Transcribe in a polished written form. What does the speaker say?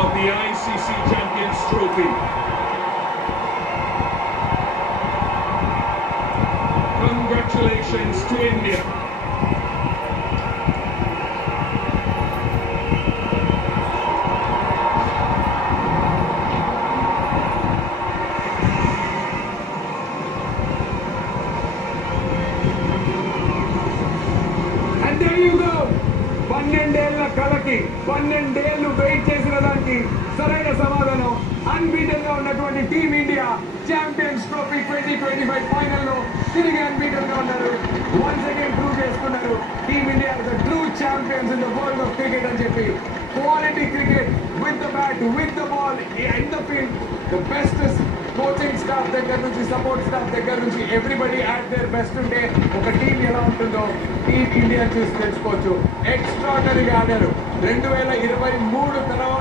of the ICC Champions Trophy. Congratulations to India. And there you go. 12 ఏళ్ల కలకి 12 ఏళ్లు వెయిట్ చేసిన దానికి సరైన సమాధానం. అన్బీటెన్ గా ఉన్నటువంటి టీమ్ ఇండియా ఛాంపియన్స్ ట్రోఫీ 2025 ఫైనల్ లో తిరిగి అన్బీటెన్ గా ఉన్నారు. వన్స్ అగైన్ ప్రూవ్ చేసుకున్నారు team India the true champions in the world of cricket అని చెప్పి. Quality cricket with the bat with the ball in the field the best coaching staff దగ్గర నుంచి support staff దగ్గర నుంచి ఎవ్రీబడి అట్ దేర్ బెస్ట్ ఉంటే ఒక టీం ఎలా ఉంటుందో టీమ్ ఇండియా చూసి తెలుసుకోవచ్చు. ఎక్స్ట్రాడనరీగా ఆడారు. 2023 తర్వాత